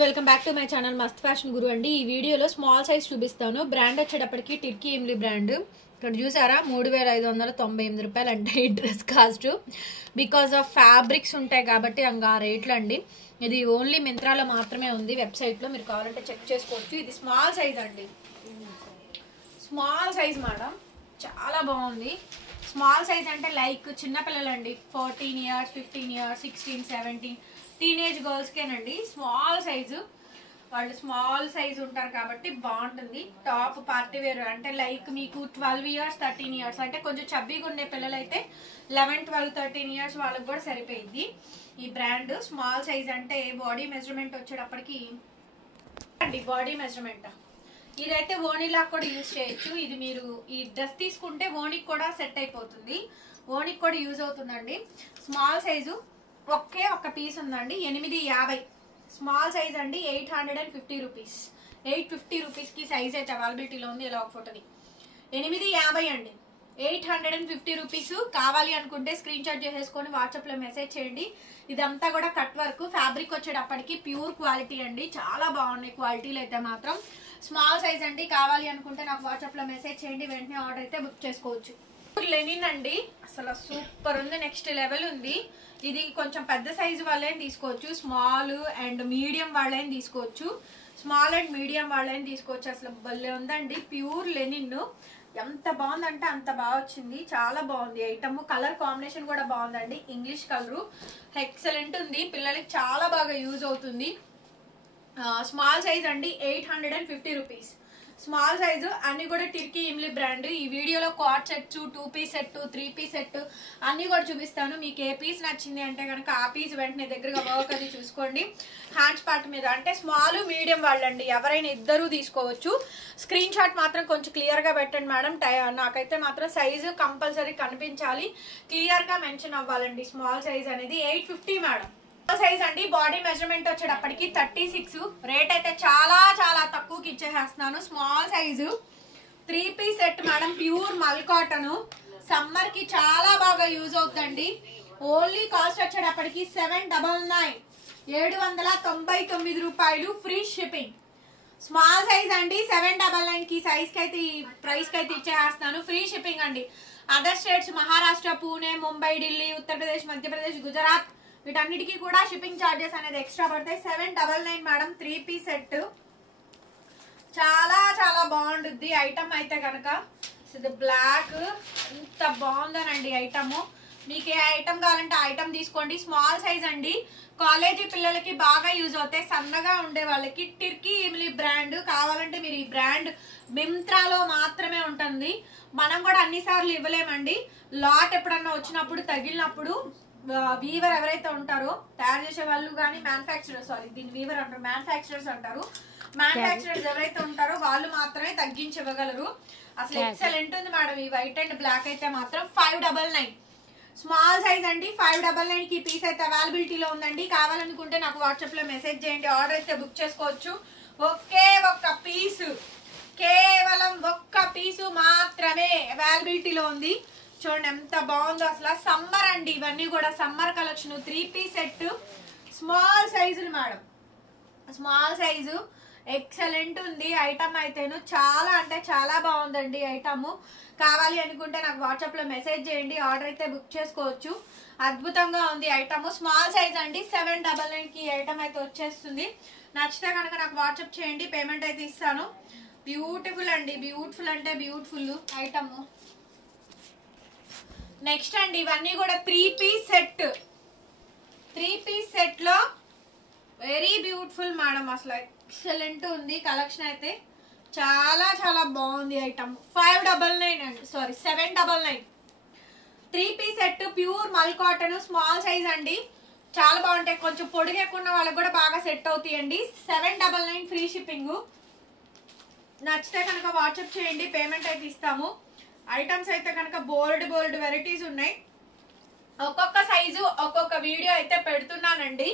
Welcome back to my channel మస్త్ fashion గురు అండి. ఈ వీడియోలో స్మాల్ సైజ్ చూపిస్తాను. బ్రాండ్ వచ్చేటప్పటికి టిర్కీ ఇమ్లీ బ్రాండ్. ఇక్కడ చూసారా 3598 రూపాయలు అంటే ఈ dress cost. Because of fabrics ఉంటాయి కాబట్టి ఆ రేట్లు అండి. ఇది ఓన్లీ మింత్రాలో మాత్రమే ఉంది, వెబ్సైట్లో మీరు కావాలంటే చెక్ చేసుకోవచ్చు. ఇది స్మాల్ సైజ్ అండి, స్మాల్ సైజ్ మేడం, చాలా బాగుంది. స్మాల్ సైజ్ అంటే లైక్ చిన్నపిల్లలండి, 14 years 15 years 16 17 టీనేజ్ గర్ల్స్కేనండి. స్మాల్ సైజు, వాళ్ళు స్మాల్ సైజ్ ఉంటారు కాబట్టి బాగుంటుంది. టాప్ పార్టీ వేర్ అంటే లైక్ మీకు 12 years 13 years అంటే కొంచెం చబ్బీగా ఉండే పిల్లలైతే 11 12 13 years వాళ్ళకి కూడా సరిపోయింది ఈ బ్రాండ్. స్మాల్ సైజ్ అంటే బాడీ మెజర్మెంట్ వచ్చేటప్పటికి అండి, బాడీ మెజర్మెంట్ ఇదైతే ఓణీలా కూడా యూజ్ చేయొచ్చు. ఇది మీరు ఈ డ్రెస్ తీసుకుంటే ఓణీకి కూడా సెట్ అయిపోతుంది, ఓణీకి కూడా యూజ్ అవుతుందండి. స్మాల్ సైజు ఒకే ఒక్క పీస్ ఉందండి, 850. స్మాల్ సైజ్ అండి, 850 రూపీస్. 850 రూపీస్కి సైజ్ అయితే అవైలబిలిటీలో ఉంది. ఇలా ఒక ఫోటోది 850 అండి, 850 రూపీస్. కావాలి అనుకుంటే స్క్రీన్ షాట్ చేసేసుకొని వాట్సాప్లో మెసేజ్ చేయండి. ఇదంతా కూడా కట్ వర్క్, ఫ్యాబ్రిక్ వచ్చేటప్పటికి ప్యూర్ క్వాలిటీ అండి, చాలా బాగున్నాయి క్వాలిటీలు అయితే మాత్రం. స్మాల్ సైజ్ అండి, కావాలి అనుకుంటే నాకు వాట్సాప్లో మెసేజ్ చేయండి, వెంటనే ఆర్డర్ అయితే బుక్ చేసుకోవచ్చు. లెనిన్ అండి, అసలు సూపర్ ఉంది, నెక్స్ట్ లెవెల్ ఉంది. ఇది కొంచెం పెద్ద సైజు వాళ్ళని తీసుకోవచ్చు, స్మాల్ అండ్ మీడియం వాళ్ళని తీసుకోవచ్చు, స్మాల్ అండ్ మీడియం వాళ్ళని తీసుకోవచ్చు. అసలు భలే ఉందండి, ప్యూర్ లెనిన్. ఎంత బాగుందంటే అంత బాగా వచ్చింది, చాలా బాగుంది ఐటమ్. కలర్ కాంబినేషన్ కూడా బాగుందండి, ఇంగ్లీష్ కలరు ఎక్సలెంట్ ఉంది, పిల్లలకి చాలా బాగా యూజ్ అవుతుంది. స్మాల్ సైజ్ అండి, 850 రూపీస్. స్మాల్ సైజు అన్ని కూడా టిర్కీ ఇమ్లీ బ్రాండ్. ఈ వీడియోలో quad sets, 2 piece set, 3 piece set అన్ని కూడా చూపిస్తాను. మీకు ఏ పీస్ నచ్చింది అంటే కనుక ఆ పీస్ వెంటనే దగ్గరగా వర్క్ అది చూసుకోండి. హ్యాండ్స్ పార్ట్ మీద అంటే స్మాల్ మీడియం వాళ్ళండి, ఎవరైనా ఇద్దరు తీసుకోవచ్చు. స్క్రీన్ షాట్ మాత్రం కొంచెం క్లియర్గా పెట్టండి మేడం, నాకైతే మాత్రం సైజు కంపల్సరీ కనిపించాలి, క్లియర్గా మెన్షన్ అవ్వాలండి. స్మాల్ సైజ్ అనేది 850 మేడం. సైజ్ అండి, బాడీ మెజర్మెంట్ వచ్చేటప్పటికి 36. రేట్ అయితే చాలా చాలా తక్కువకి ఇచ్చేసేస్తున్నాను. Small size 3 piece set madam, pure mul cotton. Summer కి చాలా బాగా యూజ్ అవుతుందండి. ఓన్లీ కాస్ట్ వచ్చేటప్పటికి 799, 799 రూపాయలు, ఫ్రీ షిప్పింగ్. స్మాల్ సైజ్ అండి, 799 కి సైజ్ కి అయితే ఈ ప్రైస్ కి అయితే ఇచ్చేస్తున్నాను, ఫ్రీ షిప్పింగ్ అండి. అదర్ స్టేట్స్ మహారాష్ట్ర, పూణే, ముంబై, ఢిల్లీ, ఉత్తరప్రదేశ్, మధ్యప్రదేశ్, గుజరాత్ వీటన్నిటికీ కూడా షిప్పింగ్ ఛార్జెస్ అనేది ఎక్స్ట్రా పడతాయి. 799 మేడం, 3 పీస్ సెట్. చాలా చాలా బాగుంటుంది ఐటమ్ అయితే కనుక. ఇది బ్లాక్, ఎంత బాగుందనండి ఐటమ్. మీకు ఏ ఐటమ్ కావాలంటే ఆ ఐటమ్ తీసుకోండి. స్మాల్ సైజ్ అండి, కాలేజీ పిల్లలకి బాగా యూజ్ అవుతాయి, సన్నగా ఉండే వాళ్ళకి. టిర్కీ ఇమ్లీ బ్రాండ్ కావాలంటే మీరు ఈ బ్రాండ్ మింత్రాలో మాత్రమే ఉంటుంది, మనం కూడా అన్నిసార్లు ఇవ్వలేమండి. లాట్ ఎప్పుడన్నా వచ్చినప్పుడు తగిలినప్పుడు వీవర్ ఎవరైతే ఉంటారో తయారు చేసే వాళ్ళు కానీ మ్యానుఫ్యాక్చరర్స్, సారీ దీన్ని వీవర్ అంటారు, మ్యానుఫ్యాక్చరర్స్ అంటారు, మ్యానుఫ్యాక్చరర్స్ ఎవరైతే ఉంటారో వాళ్ళు మాత్రమే తగ్గించి ఇవ్వగలరు. అసలు ఎక్సలెంట్ ఉంది మేడం. ఈ వైట్ అండ్ బ్లాక్ అయితే మాత్రం 599. స్మాల్ సైజ్ అండి, 599 కి పీస్ అయితే అవైలబిలిటీలో ఉందండి. కావాలనుకుంటే నాకు వాట్సాప్ లో మెసేజ్ చేయండి, ఆర్డర్ అయితే బుక్ చేసుకోవచ్చు. ఒకే ఒక్క పీసు, కేవలం ఒక్క పీసు మాత్రమే అవైలబిలిటీలో ఉంది. చూడండి ఎంత బాగుందో అసలు. సమ్మర్ అండి, ఇవన్నీ కూడా summer collection. 3 piece set, small సైజులు మేడం, స్మాల్ సైజు ఎక్సలెంట్ ఉంది ఐటమ్ అయితేను. చాలా అంటే చాలా బాగుందండి ఐటమ్. కావాలి అనుకుంటే నాకు వాట్సాప్ లో మెసేజ్ చేయండి, ఆర్డర్ అయితే బుక్ చేసుకోవచ్చు. అద్భుతంగా ఉంది ఐటమ్. స్మాల్ సైజ్ అండి, 799 కి ఐటమ్ అయితే వచ్చేస్తుంది. నచ్చితే కనుక నాకు వాట్సాప్ చేయండి, పేమెంట్ అయితే ఇస్తాను. బ్యూటిఫుల్ అండి, బ్యూటిఫుల్ అంటే బ్యూటిఫుల్ ఐటమ్. నెక్స్ట్ అండి, ఇవన్నీ కూడా 3 పీస్ సెట్. 3 పీస్ సెట్ లో వెరీ బ్యూటిఫుల్ మేడం, అసలు ఎక్సలెంట్ ఉంది కలెక్షన్ అయితే. చాలా చాలా బాగుంది ఐటమ్. 599 అండి, sorry 799. 3 piece set, pure mul cotton, small size అండి, చాలా బాగుంటాయి. కొంచెం పొడుగు ఎక్కువ ఉన్న వాళ్ళకి కూడా బాగా సెట్ అవుతాయండి. 799 ఫ్రీ షిప్పింగ్. నచ్చితే కనుక వాట్సాప్ చేయండి, పేమెంట్ అయితే ఇస్తాము. ఐటమ్స్ అయితే కనుక బోల్డ్ బోల్డ్ వెరైటీస్ ఉన్నాయి. ఒక్కొక్క సైజు ఒక్కొక్క వీడియో అయితే పెడుతున్నానండి,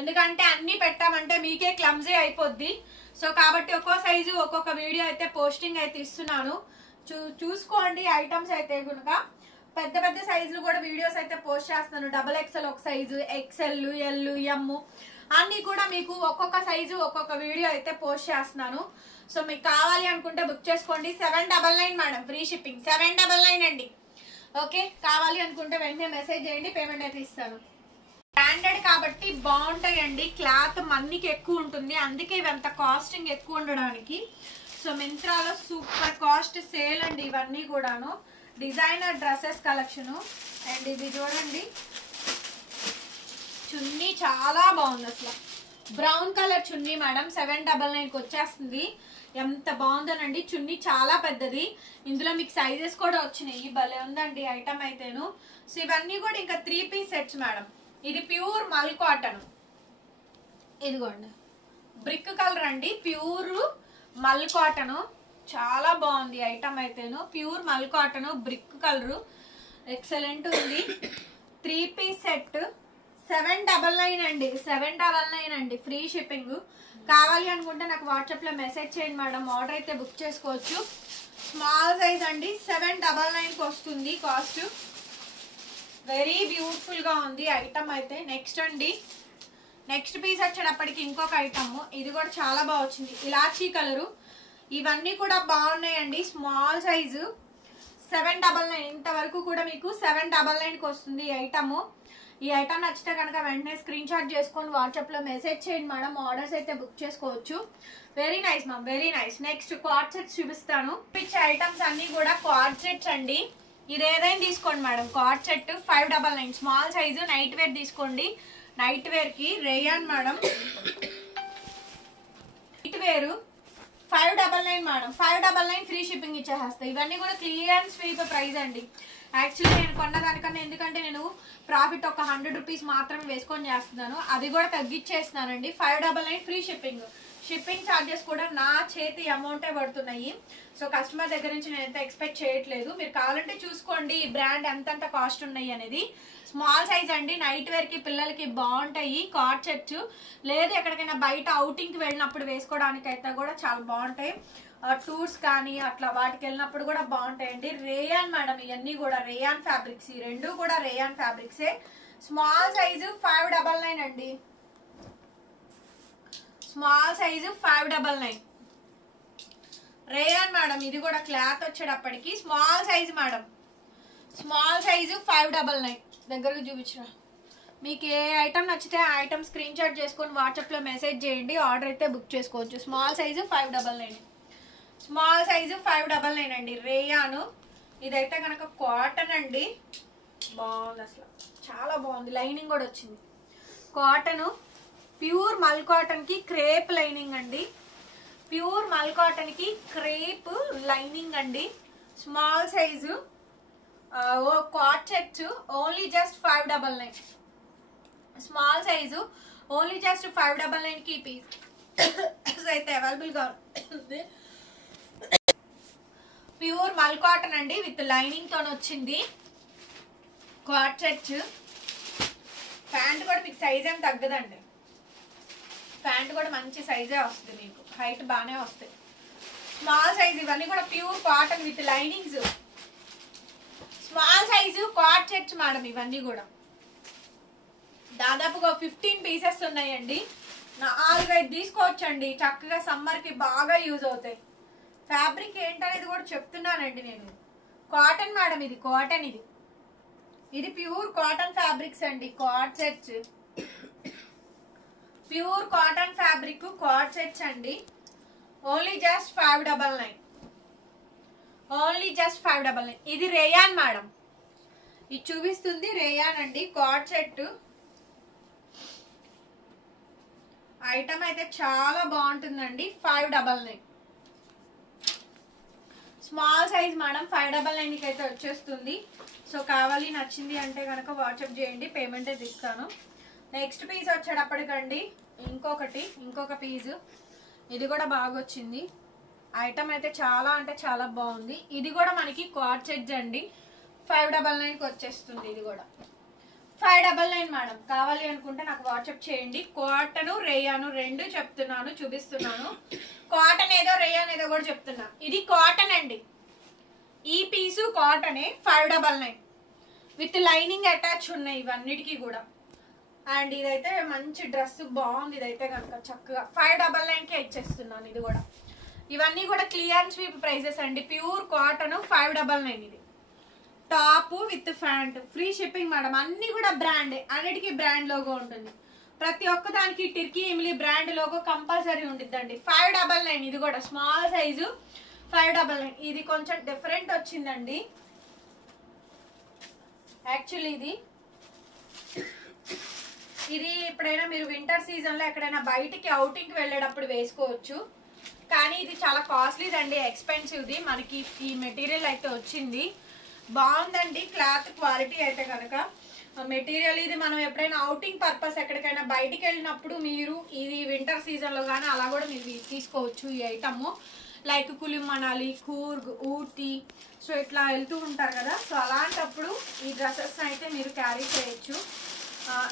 ఎందుకంటే అన్ని పెట్టామంటే మీకే క్లమ్జీ అయిపోద్ది. సో కాబట్టి ఒక్కో సైజు ఒక్కొక్క వీడియో అయితే పోస్టింగ్ అయితే ఇస్తున్నాను, చూసుకోండి. ఐటమ్స్ అయితే కనుక పెద్ద పెద్ద సైజులు కూడా వీడియోస్ అయితే పోస్ట్ చేస్తున్నాను. XXL ఒక సైజు, XL, L, M అన్నీ కూడా మీకు ఒక్కొక్క సైజు ఒక్కొక్క వీడియో అయితే పోస్ట్ చేస్తున్నాను. సో మీకు కావాలి అనుకుంటే బుక్ చేసుకోండి. 799 మేడం, ఫ్రీ షిప్పింగ్ 799 అండి. ఓకే, కావాలి అనుకుంటే వెంటనే మెసేజ్ చేయండి, పేమెంట్ అయితే ఇస్తాను. బ్రాండెడ్ కాబట్టి బాగుంటాయండి, క్లాత్ మన్నికి ఎక్కువ ఉంటుంది, అందుకే ఇవంత కాస్టింగ్ ఎక్కువ ఉండడానికి. సో మింత్రాలో సూపర్ కాస్ట్ సేల్ అండి ఇవన్నీ కూడాను. Designer dresses collection. అండ్ ఇది చూడండి, చున్నీ చాలా బాగుంది అసలు. బ్రౌన్ కలర్ చున్నీ మేడం, 799కి వచ్చేస్తుంది. ఎంత బాగుందోనండి, చున్నీ చాలా పెద్దది. ఇందులో మీకు సైజెస్ కూడా వచ్చినాయి, భలే ఉందండి ఐటమ్ అయితేను. సో ఇవన్నీ కూడా ఇంకా 3 పీస్ సెట్స్ మేడం. ఇది ప్యూర్ మల్ కాటన్, ఇదిగోండి బ్రిక్ కలర్ అండి, ప్యూర్ మల్ కాటన్. చాలా బాగుంది ఐటమ్ అయితేను, pure mul cotton brick colour, excellent ఉంది. 3 పీస్ సెట్ 799 అండి, 799 అండి, ఫ్రీ షిప్పింగ్. కావాలి అనుకుంటే నాకు వాట్సాప్ లో మెసేజ్ చేయండి మేడం, ఆర్డర్ అయితే బుక్ చేసుకోవచ్చు. స్మాల్ సైజ్ అండి, 799కి వస్తుంది కాస్ట్. వెరీ బ్యూటిఫుల్ గా ఉంది ఐటమ్ అయితే. నెక్స్ట్ అండి, నెక్స్ట్ పీస్ వచ్చేటప్పటికి ఇంకొక ఐటమ్, ఇది కూడా చాలా బాగా వచ్చింది, ఇలాచీ కలరు. ఇవన్నీ కూడా బాగున్నాయండి, స్మాల్ సైజు 799. ఇంతవరకు కూడా మీకు 799కి వస్తుంది ఈ ఐటమ్. ఈ ఐటమ్ నచ్చితే కనుక వెంటనే స్క్రీన్ షాట్ చేసుకొని వాట్సాప్ లో మెసేజ్ చేయండి మేడం, ఆర్డర్స్ అయితే బుక్ చేసుకోవచ్చు. Very nice ma'am, very nice. Next card sets చూపిస్తాను. పిచ్చే ఐటమ్స్ అన్ని కూడా కార్డ్ సెట్స్ అండి. ఇది ఏదైనా తీసుకోండి మేడం, cord set 599, small size. Night wear తీసుకోండి, నైట్ వేర్ కి rayon madam. Night wear 599 madam, 599 free shipping ఇచ్చేస్తాయి. ఇవన్నీ కూడా క్లియరెన్స్ ఫ్రీతో ప్రైస్ అండి. యాక్చువల్లీ నేను కొన్న దానికన్నా, ఎందుకంటే నేను ప్రాఫిట్ ఒక 100 రూపీస్ మాత్రమే వేసుకొని చేస్తున్నాను, అది కూడా తగ్గించేస్తున్నానండి. 599 ఫ్రీ షిప్పింగ్. షిప్పింగ్ ఛార్జెస్ కూడా నా చేతి అమౌంటే పడుతున్నాయి. సో కస్టమర్ దగ్గర నుంచి నేను ఎంత ఎక్స్పెక్ట్ చేయట్లేదు. మీరు కావాలంటే చూసుకోండి ఈ బ్రాండ్ ఎంతెంత కాస్ట్ ఉన్నాయి అనేది. స్మాల్ సైజ్ అండి, నైట్ వేర్ కి పిల్లలకి బాగుంటాయి కార్డ్ సెట్స్. లేదు ఎక్కడికైనా బయట అవుటింగ్ కి వెళ్ళినప్పుడు వేసుకోవడానికి అయితే కూడా చాలా బాగుంటాయి. టూర్స్ కానీ అట్లా వాటికి వెళ్ళినప్పుడు కూడా బాగుంటాయండి. రేయాన్ మేడం, ఇవన్నీ కూడా రేయాన్ ఫ్యాబ్రిక్స్, ఈ రెండు కూడా రేయాన్ ఫ్యాబ్రిక్సే. స్మాల్ సైజు 599 అండి, స్మాల్ సైజు 599 రేయాన్ మేడం. ఇది కూడా క్లాత్ వచ్చేటప్పటికి small size madam, small size 599. దగ్గరకు చూపించిన మీకు ఏ ఐటమ్ నచ్చితే ఆ ఐటమ్ స్క్రీన్ షాట్ చేసుకొని వాట్సాప్ లో మెసేజ్ చేయండి, ఆర్డర్ అయితే బుక్ చేసుకోవచ్చు. స్మాల్ సైజు 599, స్మాల్ సైజు 599 అండి, రేయాను. ఇదైతే కనుక కాటన్ అండి, బాగుంది అసలు, చాలా బాగుంది. లైనింగ్ కూడా వచ్చింది, కాటన్ ప్యూర్ మల్ కాటన్ కి క్రేప్ లైనింగ్ అండి, ప్యూర్ మల్ కాటన్ కి క్రేప్ లైనింగ్ అండి. Small size card sets only just 599, small size only just 599 కి పీస్ అయితే అవైలబుల్ గా ఉంది. ప్యూర్ మల్ కాటన్ అండి, విత్ లైనింగ్ తో వచ్చింది కార్డ్ సెట్స్. ప్యాంట్ కూడా మీకు సైజ్ ఏం తగ్గదండి, ప్యాంట్ కూడా మంచి సైజే వస్తుంది, మీకు హైట్ బాగానే వస్తుంది. స్మాల్ సైజ్, ఇవన్నీ కూడా pure cotton with linings. Small size card sets madam, ఇవన్నీ కూడా దాదాపుగా 15 పీసెస్ ఉన్నాయండి. 4-5 తీసుకోవచ్చండి, చక్కగా సమ్మర్ కి బాగా యూజ్ అవుతాయి. ఫ్యాబ్రిక్ ఏంటనేది కూడా చెప్తున్నానండి నేను. కాటన్ మేడం, ఇది కాటన్, ఇది ప్యూర్ కాటన్ ఫ్యాబ్రిక్స్ అండి. Card sets pure cotton fabric card sets అండి, ఓన్లీ జస్ట్ 599, ఓన్లీ జస్ట్ 599. ఇది రేయాన్ మేడం, ఇది చూపిస్తుంది రేయాన్ అండి. కార్డ్ సెట్ ఐటమ్ అయితే చాలా బాగుంటుందండి. 599, స్మాల్ సైజ్ మేడం, 599 అయితే వచ్చేస్తుంది. సో కావాలి నచ్చింది అంటే కనుక వాట్సాప్ చేయండి, పేమెంట్ అయితే ఇస్తాను. నెక్స్ట్ పీస్ వచ్చేటప్పటికండి ఇంకొక పీసు, ఇది కూడా బాగా వచ్చింది ఐటమ్ అయితే, చాలా అంటే చాలా బాగుంది. ఇది కూడా మనకి కార్డ్ సెట్స్ అండి, 599కి వచ్చేస్తుంది. ఇది కూడా 599 మేడం. కావాలి అనుకుంటే నాకు వాట్సాప్ చేయండి. కాటన్ రేయాను రెండు చెప్తున్నాను, చూపిస్తున్నాను. కాటన్ ఏదో రేయాన్ ఏదో కూడా చెప్తున్నాను. ఇది కాటన్ అండి, ఈ పీసు కాటనే, 599 విత్ లైనింగ్ అటాచ్ ఉన్నాయి ఇవన్నిటికీ కూడా. అండ్ ఇదైతే మంచి డ్రెస్ బాగుంది. ఇదైతే కనుక చక్కగా 599కే ఇచ్చేస్తున్నాను. ఇది కూడా ఇవన్నీ కూడా క్లియర్ స్వీప్ ప్రైజెస్ అండి. Pure cotton 599. ఇది top with pant, free shipping madam. అన్ని కూడా బ్రాండ్, అన్నిటికీ బ్రాండ్ లోగో ఉంటుంది. ప్రతి ఒక్కదానికి టర్కీ ఇమిలీ బ్రాండ్ లోగో కంపల్సరీ ఉండిద్దండి. 599. ఇది కూడా స్మాల్ సైజు 599. ఇది కొంచెం డిఫరెంట్ వచ్చిందండి. యాక్చువల్లీ ఇది ఎప్పుడైనా మీరు వింటర్ సీజన్ లో ఎక్కడైనా బయటికి అవుటింగ్ వెళ్ళేటప్పుడు వేసుకోవచ్చు. కానీ ఇది చాలా కాస్ట్లీదండి, ఎక్స్పెన్సివ్ది. మనకి ఈ మెటీరియల్ అయితే వచ్చింది, బాగుందండి. క్లాత్ క్వాలిటీ అయితే కనుక మెటీరియల్ ఇది మనం ఎప్పుడైనా అవుటింగ్ పర్పస్ ఎక్కడికైనా బయటికి వెళ్ళినప్పుడు మీరు ఇది వింటర్ సీజన్ లో కానీ అలా కూడా మీరు తీసుకోవచ్చు. ఈ item like Quli Manali, Coorg, Ooty, so ఇట్లా వెళ్తూ ఉంటారు కదా, సో అలాంటప్పుడు ఈ డ్రెస్సెస్ అయితే మీరు క్యారీ చేయొచ్చు.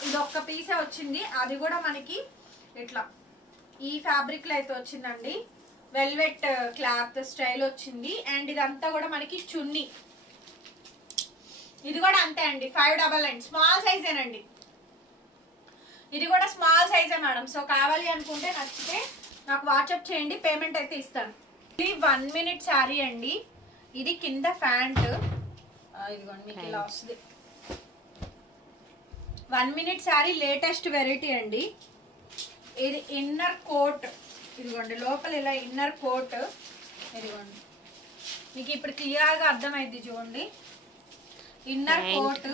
ఇది ఒక్క పీసే వచ్చింది, అది కూడా మనకి ఇట్లా ఈ ఫ్యాబ్రిక్ లో అయితే వచ్చిందండి. వెల్వెట్ క్లాత్ స్టైల్ వచ్చింది. అండ్ ఇదంతా కూడా మనకి చున్నీ. ఇది కూడా అంతే అండి, 599. స్మాల్ సైజేనండి. ఇది కూడా స్మాల్ సైజే మేడం. సో కావాలి అనుకుంటే నచ్చితే నాకు వాట్సాప్ చేయండి, పేమెంట్ అయితే ఇస్తాను. ఇది 1 minute శారీ అండి. ఇది కింద ప్యాంట్, ఇదిగోండి మీకు ఇలా వస్తుంది. 1 minute శారీ, లేటెస్ట్ వెరైటీ అండి. ఇది ఇన్నర్ కోట్, ఇదిగోండి లోపల ఇలా ఇన్నర్ కోట్. ఇదిగోండి మీకు ఇప్పుడు క్లియర్ గా అర్థమైంది చూడండి. ఇన్నర్ కోట్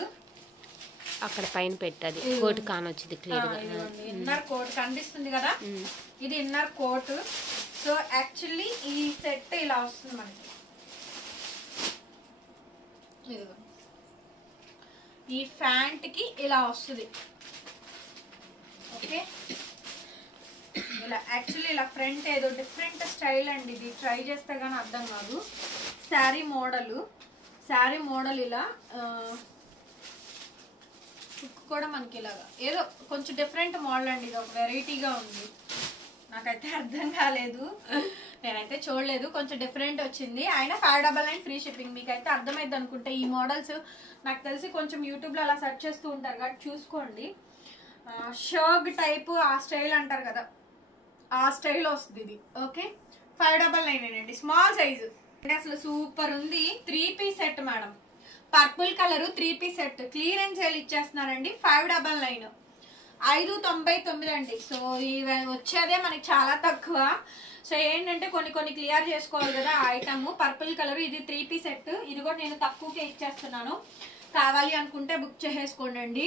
అక్కడ పైన పెట్టది కోట్ కానొచ్చింది క్లియర్ గా. ఇన్నర్ కోట్ కనిపిస్తుంది కదా, ఇది ఇన్నర్ కోట్. సో యాక్చువల్లీ ఈ సెట్ ఇలా వస్తుంది మనకి. ఇదిగో ఈ ప్యాంట్ కి ఇలా వస్తుంది. ఓకే, ఇలా యాక్చువల్లీ ఇలా ఫ్రంట్ ఏదో డిఫరెంట్ స్టైల్ అండి. ఇది ట్రై చేస్తే కానీ అర్థం కాదు. శారీ మోడల్ ఇలా కూడా మనకి ఇలాగా ఏదో కొంచెం డిఫరెంట్ మోడల్ అండి. ఇది ఒక వెరైటీగా ఉంది, నాకైతే అర్థం కాలేదు, నేనైతే చూడలేదు. కొంచెం డిఫరెంట్ వచ్చింది. అయినా 599 ఫ్రీ షిప్పింగ్. మీకైతే అర్థమైంది అనుకుంటే ఈ మోడల్స్ నాకు తెలిసి కొంచెం యూట్యూబ్లో అలా సెర్చ్ చేస్తూ ఉంటారు కాబట్టి చూసుకోండి. షర్గ్ టైప్ ఆ స్టైల్ అంటారు కదా, ఆ స్టైల్ వస్తుంది ఇది. ఓకే, 599 అండి, స్మాల్ సైజు. అంటే అసలు సూపర్ ఉంది. 3 piece set madam, purple colour 3 piece set clearance sale ఇచ్చేస్తున్నారండి. 599, 599 అండి. సో ఇవి వచ్చేదే మనకి చాలా తక్కువ. సో ఏంటంటే కొన్ని క్లియర్ చేసుకోవాలి కదా ఐటమ్. పర్పుల్ కలర్, ఇది 3 piece సెట్. ఇది కూడా నేను తక్కువకే ఇచ్చేస్తున్నాను. కావాలి అనుకుంటే బుక్ చేసేసుకోండి.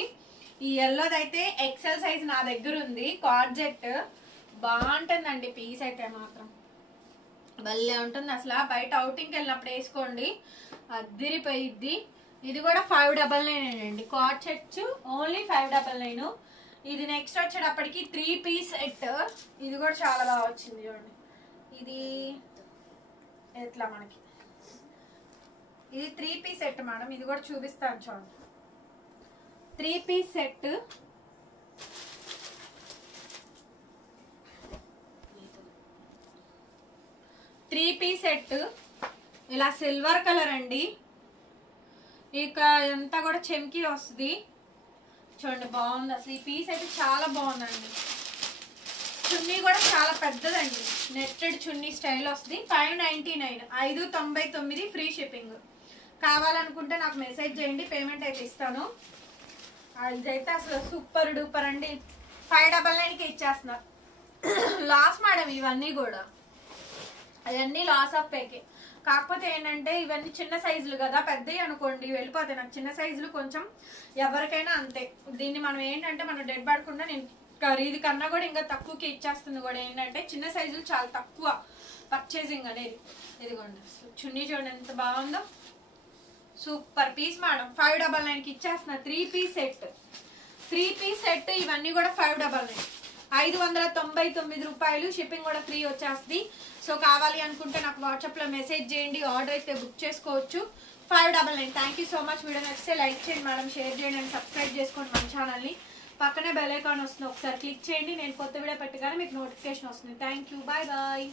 ఈ ఎల్లోదైతే ఎక్సెల్ సైజ్ నా దగ్గర ఉంది. కార్జెట్ బాగుంటుందండి, పీస్ అయితే మాత్రం భలే ఉంటుంది. అసలు బయట అవుటింగ్కి వెళ్ళినప్పుడు వేసుకోండి, అద్దిరిపోయిద్ది. ఇది కూడా 599 అండి. Card sets only 599. ఇది నెక్స్ట్ వచ్చేటప్పటికి 3 piece సెట్. ఇది కూడా చాలా బాగా వచ్చింది చూడండి. ఇది ఎట్లా మనకి ఇది 3 piece సెట్ మేడం. ఇది కూడా చూపిస్తాను చూడండి. 3 piece సెట్, సెట్ ఇలా సిల్వర్ కలర్ అండి. ఇక అంతా కూడా చెమ్కి వస్తుంది చూడండి, బాగుంది అసలు. ఈ పీస్ అయితే చాలా బాగుందండి. చున్నీ కూడా చాలా పెద్దదండి, నెట్టెడ్ చున్నీ స్టైల్ వస్తుంది. 599, 599 ఫ్రీ షిప్పింగ్. కావాలనుకుంటే నాకు మెసేజ్ చేయండి, పేమెంట్ అయితే ఇస్తాను. ఇదైతే అసలు సూపర్ డూపర్ అండి. 599కి ఇచ్చేస్తున్నారు. లాస్ మేడం ఇవన్నీ కూడా, అవన్నీ లాస్ ఆఫ్ పేకే. కాకపోతే ఏంటంటే ఇవన్నీ చిన్న సైజులు కదా, పెద్దవి అనుకోండి వెళ్ళిపోతాయి. నాకు చిన్న సైజులు కొంచెం ఎవరికైనా అంతే. దీన్ని మనం ఏంటంటే మనం డెడ్ పడకుండా నేను ఖరీదు కన్నా కూడా ఇంకా తక్కువకి ఇచ్చేస్తుంది కూడా. ఏంటంటే చిన్న సైజులు చాలా తక్కువ పర్చేసింగ్ అనేది. ఇదిగోండి చున్నీ చూడండి ఎంత బాగుందో, సూపర్ పీస్ మేడం. 599కి ఇచ్చేస్తున్నా. 3 piece సెట్, 3 piece సెట్. ఇవన్నీ కూడా 599, 599 రూపాయలు. షిప్పింగ్ కూడా ఫ్రీ వచ్చేస్తుంది. సో కావాలి అనుకుంటే నాకు వాట్సాప్లో మెసేజ్ చేయండి, ఆర్డర్ అయితే బుక్ చేసుకోవచ్చు. 599. Thank you so much. Video నచ్చితే లైక్ చేయండి మేడం, షేర్ చేయండి అండ్ సబ్స్క్రైబ్ చేసుకోండి మన ఛానల్ని. పక్కనే బెల్ ఐకాన్ వస్తుంది, ఒకసారి క్లిక్ చేయండి. నేను కొత్త వీడియో పెట్టగానే మీకు నోటిఫికేషన్ వస్తుంది. Thank you, bye bye.